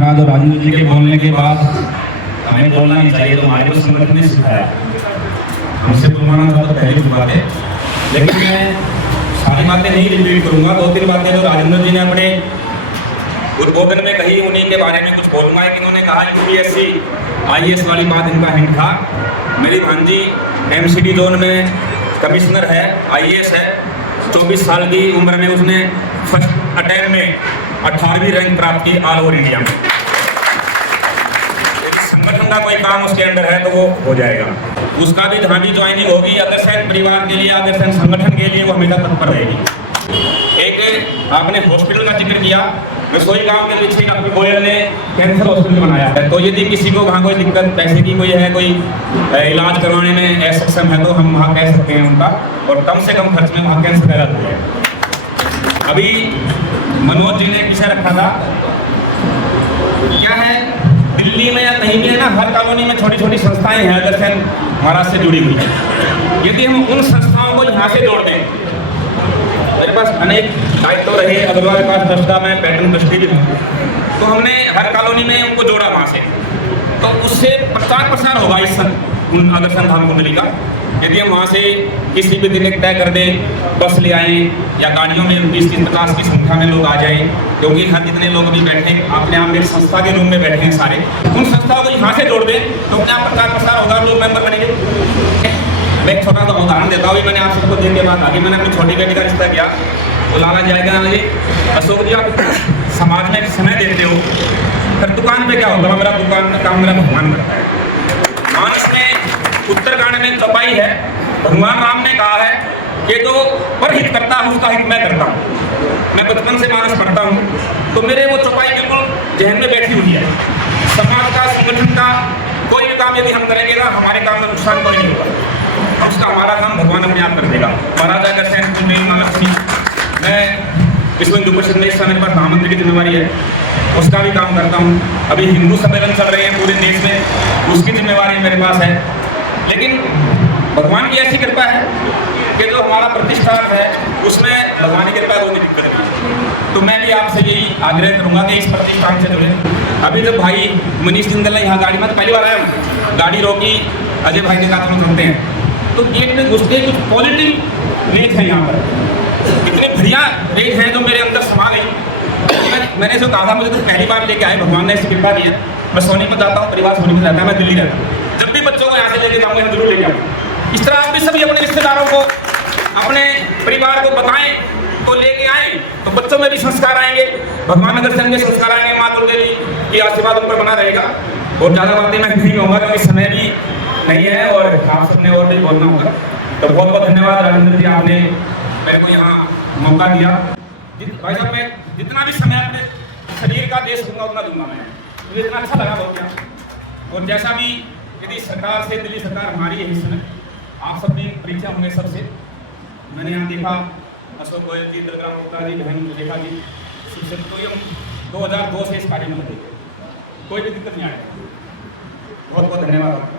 महाराज और राजेंद्र जी के बोलने के बाद हमें बोलना नहीं चाहिए, तो हमारे को संगठन ने सिखाया। हमसे बुलवाना था तो पहली बात है, लेकिन मैं सारी बातें नहीं रिपीट करूंगा। 2-3 बातें जो राजेंद्र जी ने अपने उद्बोधन में कही उन्हीं के बारे में कुछ बोलूंगा। कि इन्होंने कहा यूपीएससी IAS वाली बात इनका हिंट था। मेरी भांजी MCD जोन में कमिश्नर है, IAS है। 24 साल की उम्र में उसने फर्स्ट अटेम्प्ट में 18वीं रैंक प्राप्त की ऑल ओवर इंडिया में। संगठन का कोई काम उसके अंदर है तो वो हो जाएगा। उसका भी जहाँ भी ज्वाइनिंग होगी अग्रसेन परिवार के लिए, अग्रसेन संगठन के लिए वो हमेशा तत्पर रहेगी। एक आपने हॉस्पिटल का जिक्र किया, रसोई गांव के पीछे डॉक्टर गोयल ने कैंसर हॉस्पिटल बनाया है। तो यदि किसी को वहाँ कोई दिक्कत पैसे की कोई है, कोई इलाज करवाने में असक्षम है, तो हम वहाँ कह सकते हैं उनका, और कम से कम खर्च में वहाँ कैंसर का इलाज हो जाए। अभी मनोज जी ने पीछे रखा था, क्या है दिल्ली में या कहीं भी है ना, हर कॉलोनी में छोटी छोटी संस्थाएं हैं अग्रसेन महाराज से जुड़ी हुई है। यदि हम उन संस्थाओं को यहाँ से जोड़ दें, मेरे पास अनेक दायित्व रहे, अग्रवाल के पास ट्रस्ट का मैं पैटर्न ट्रस्टी भी हूँ, तो हमने हर कॉलोनी में उनको जोड़ा वहाँ से, तो उससे प्रचार प्रसार होगा इस उन अग्रसेन धाम कुंडली का। यदि हम वहाँ से किसी भी दिन तय कर दें, बस ले आएँ या गाड़ियों में 20-50 की संख्या में लोग आ जाएं, क्योंकि हर जितने लोग अभी बैठे अपने आप मेरी संस्था के रूम में बैठे हैं सारे, उन संस्थाओं को यहाँ से जोड़ दें तो अपने आप प्रचार प्रसार होगा, लोग मेंबर बनेंगे। मैं एक छोटा सा उदाहरण देता हूँ। मैंने आप सबको देने के बाद आगे मैंने अपनी छोटी बेटी का रिश्ता किया, तो लाला जाएगा ना जी, अशोक जी आप समाज में समय देते हो, फिर दुकान पे क्या होगा? मेरा दुकान का काम मेरा भगवान करता है। मानस में उत्तरकांड में चौपाई है, भगवान राम ने कहा है कि जो परहित करता है उसका हित मैं करता हूँ। मैं बचपन से मानस पढ़ता हूँ, तो मेरे वो चौपाई बिल्कुल जहन में बैठी हुई है। समाज का, संगठन का कोई भी काम यदि हम करेंगे ना, हमारे काम में नुकसान कोई नहीं होगा, उसका हमारा काम भगवान अपने आप कर देगा। महाराज अग्रसेन कुंडली महालक्ष्मी, मैं विश्व हिंदू परिषद में इस समय मेरे पास महामंत्री की जिम्मेवारी है, उसका भी काम करता हूँ। अभी हिंदू सम्मेलन चल रहे हैं पूरे देश में, उसकी जिम्मेवारी मेरे पास है। लेकिन भगवान की ऐसी कृपा है कि जो हमारा प्रतिष्ठान है उसमें भगवान की कृपा कोई दिक्कत नहीं। तो मैं भी आपसे यही आग्रह करूँगा कि इस प्रतिष्ठान से जुड़े। अभी जब भाई मनीष जिंदल ने यहाँ गाड़ी में, तो पहली बार आया हूँ, गाड़ी रोकी, अजय भाई ने कहा हम चलते हैं, तो गेट में घुसते कुछ पॉजिटिव रेट है यहाँ पर, इतने बढ़िया रेट हैं जो मेरे अंदर समा गई। मैंने जो कहा था मुझे तो पहली बार लेके आए, भगवान ने ऐसी कृपा दी है। मैं सोनीपत जाता हूँ, परिवार सोनीपत जाता है, मैं दिल्ली रहता हूँ, जब भी बच्चों को यहाँ से लेके जाऊँगा जरूर लेके आऊँ। इस तरह आप भी सभी अपने रिश्तेदारों को, अपने परिवार को बताएं, तो लेके आएँ, तो बच्चों में भी संस्कार आएंगे, भगवान अग्रसेन के संस्कार आएंगे, माँ दुर्गा जी की आशीर्वाद उन पर बना रहेगा। और ज़्यादा बातें मैं नहीं कहूँगा क्योंकि समय भी नहीं है और आप सबने और भी बोलना होगा। तो बहुत बहुत धन्यवाद राजेंद्र जी, आपने मेरे को यहाँ मौका दिया। भाई साहब मैं जितना भी समय अपने शरीर का देश दूंगा उतना दूंगा मैं, मुझे इतना अच्छा लगा बहुत क्या। और जैसा भी यदि सरकार से, दिल्ली सरकार हमारी है इस समय, आप सब भी परिचय होंगे सबसे। मैंने यहाँ देखा अशोक गोयल जी, दलग्राम गुप्ता जी, बहन देखा जी, शिक्षक, तो ये 2002 से इस कार्य में लगे, कोई भी दिक्कत नहीं आएगी। बहुत बहुत धन्यवाद।